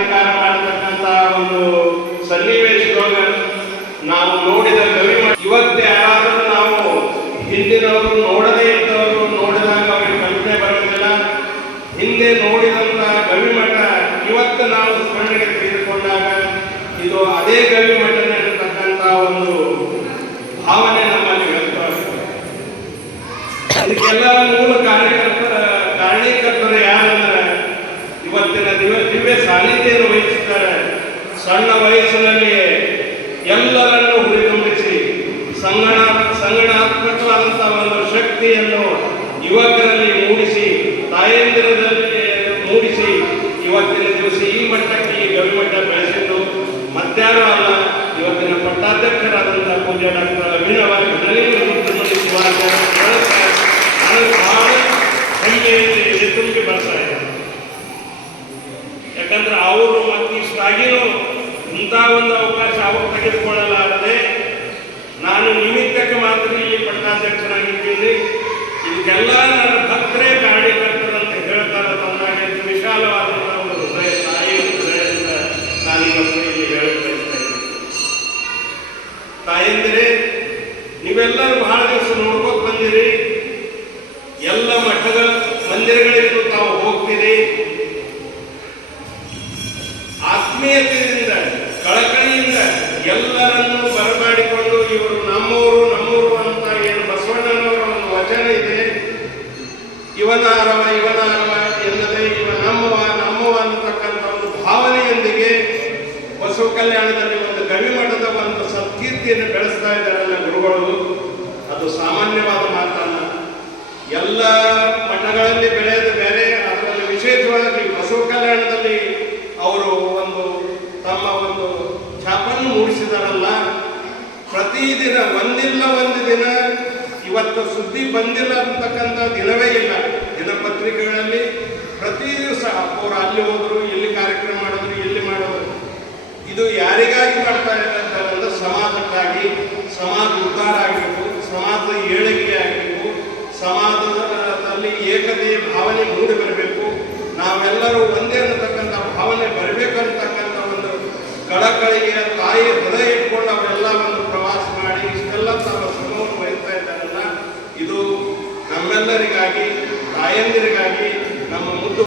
ಸಾಧಿಕಾರ ಮಾಡತಕ್ಕಂತ ಒಂದು ಸನ್ನಿವೇಶದೊಳಗ ನಾವು ನೋಡಿದ ಗವಿ ಇವತ್ತೇ ಯಾರಾದರೂ ನಾವು ಹಿಂದಿನವರು ನೋಡದೇ ಇದ್ದವರು ನೋಡಿದಾಗ ಅವ್ರಿಗೆ ಕಲ್ಪನೆ ಬರೋದಿಲ್ಲ ಹಿಂದೆ ನೋಡಿದಂತ ಗವಿಮಠ ಇವತ್ತು ನಾವು ಸ್ಮರಣೆಗೆ ತೆಗೆದುಕೊಂಡಾಗ ಇದು ಅದೇ ಗವಿಮಠನೇ ಇರತಕ್ಕಂತ ಒಂದು ಭಾವನೆ ನಮ್ಮಲ್ಲಿ ವ್ಯಕ್ತವಾಗ್ತದೆ. ಇದಕ್ಕೆಲ್ಲ ಮೂಲ ಕಾರ್ಯಕರ್ತರ ಕಾರಣೀಕರ್ತರು ಯಾರಂದ್ರೆ ಇವತ್ತಿನ ದಿವ್ಯ ಸಾನ್ನಿಧ್ಯವನ್ನು ವಹಿಸುತ್ತಾರೆ. ಸಣ್ಣ ವಯಸ್ಸಿನಲ್ಲಿಯೇ ಎಲ್ಲರನ್ನು ಹುರಿದುಂಬಿಸಿ ಸಂಗಣ, ಸಂಗಣಾತ್ಮಕವಾದಂತಹ ಒಂದು ಶಕ್ತಿಯನ್ನು ಯುವಕರಲ್ಲಿ ಮೂಡಿಸಿ ತಾಯಂದಿರದಲ್ಲಿ ಮೂಡಿಸಿ ಇವತ್ತಿನ ದಿವಸ ಈ ಮಟ್ಟಕ್ಕೆ ಈ ಗವಿಮಠ ಬೆಳೆಸಿದ್ದು ಮತ್ತಾರು ಅಲ್ಲ, ಇವತ್ತಿನ ಪಟ್ಟಾಧ್ಯಕ್ಷರಾದಂತಹ ಪೂಜ್ಯ ಡಾಕ್ಟರ್ ಅಭಿನವ ಘನಲಿಂಗ ಇಂಥ ಒಂದು ಅವಕಾಶ ಅವರು ತೆಗೆದುಕೊಳ್ಳಲಾರದೆ ನಾನು ನಿಮಿತ್ತಕ್ಕೆ ಮಾತ್ರ ಇಲ್ಲಿ ಪಟ್ಟಾಧ್ಯಕ್ಷನಾಗಿದ್ದೀನಿ. ಇದಕ್ಕೆಲ್ಲ ನನ್ನ ಭಕ್ತರೇ ಅಂತ ಹೇಳ್ತಾರೆ ವಿಶಾಲವಾದ ವಿಶಾಲವಾದಂತಹ ಒಂದು ಹೃದಯ, ತಾಯಿ ಹೃದಯದಿಂದ ನಾನು ಇವತ್ತು ಇಲ್ಲಿ ಹೇಳಕ್ ಬಯಸ್ತಾ ನೀವೆಲ್ಲರೂ ಬಹಳ ದಿವಸ ನೋಡ್ಕೊಂಡು ಬಂದಿರಿ. ಎಲ್ಲ ಮಠದ ಮಂದಿರಗಳಿಗೂ ತಾವು ಹೋಗ್ತೀರಿ. ಆತ್ಮೀಯತೆಯಿಂದ ಎಲ್ಲರನ್ನು ಬರಮಾಡಿಕೊಂಡು ಇವರು ನಮ್ಮೂರು ನಮ್ಮೂರು ಅಂತ ಏನು ಬಸವಣ್ಣನವರ ಒಂದು ವಚನ ಇದೆ. ಇವನಾರವ ಇವನಾರವ ಇವನ ಅರವ ಇವ ನಮ್ಮವ ನಮ್ಮವ ಅನ್ನತಕ್ಕಂಥ ಒಂದು ಭಾವನೆಯೊಂದಿಗೆ ಬಸವ ಕಲ್ಯಾಣದಲ್ಲಿ ಒಂದು ಗವಿಮಠದ ಒಂದು ಸತ್ಕೀರ್ತಿಯನ್ನು ಬೆಳೆಸ್ತಾ ಇದ್ದಾರಲ್ಲ ಗುರುಗಳು ಅದು ಸಾಮಾನ್ಯವಾದ ಮಾತಲ್ಲ ಎಲ್ಲ ಮಠಗಳಲ್ಲಿ ಬೆಳೆಯೋದು ಬೇರೆ ಅದರಲ್ಲಿ ವಿಶೇಷವಾಗಿ ಬಸವ ಕಲ್ಯಾಣದಲ್ಲಿ ಅವರು ಒಂದು ತಮ್ಮ ಒಂದು ಛಾಪನ್ನು ಮೂಡಿಸಿದಾರಲ್ಲ ಪ್ರತಿದಿನ ಒಂದಿಲ್ಲ ಒಂದು ದಿನ ಇವತ್ತು ಸುದ್ದಿ ಬಂದಿಲ್ಲ ಅಂತಕ್ಕಂಥ ದಿನವೇ ಇಲ್ಲ. ದಿನಪತ್ರಿಕೆಗಳಲ್ಲಿ ಪ್ರತಿ ದಿವಸ ಅವರು ಅಲ್ಲಿ ಹೋದರು, ಇಲ್ಲಿ ಕಾರ್ಯಕ್ರಮ ಮಾಡಿದ್ರು, ಇಲ್ಲಿ ಮಾಡಿದ್ರು. ಇದು ಯಾರಿಗಾಗಿ ಮಾಡ್ತಾ ಇರ್ತಕ್ಕಂಥ ಸಮಾಜಕ್ಕಾಗಿ, ಸಮಾಜ ಉದ್ಧಾರ ಆಗಬೇಕು ಸಮಾಜದ ಏಳಿಗೆ ಆಗಬೇಕು ಸಮಾಜದಲ್ಲಿ ಏಕತೆಯ ಭಾವನೆ ಮೂಡಿ ಬರಬೇಕು. ನಾವೆಲ್ಲರೂ ಒಂದೇ ಅನ್ನತಕ್ಕಂಥ ಭಾವನೆ ಬರಬೇಕು ಅನ್ನತಕ್ಕಂಥ ಒಂದು ಕಳಕಳಿಗೆ ತಾಯಿ ಹೃದಯ ಇಟ್ಕೊಂಡು ಅವರೆಲ್ಲ ಒಂದು ಪ್ರವಾಸ ಮಾಡಿ ಇಷ್ಟೆಲ್ಲ ತಮ್ಮ ಶ್ರಮವನ್ನು ವಹಿಸ್ತಾ ಇದ್ದಾರಲ್ಲ, ಇದು ನಮ್ಮೆಲ್ಲರಿಗಾಗಿ, ತಾಯಂದಿರಿಗಾಗಿ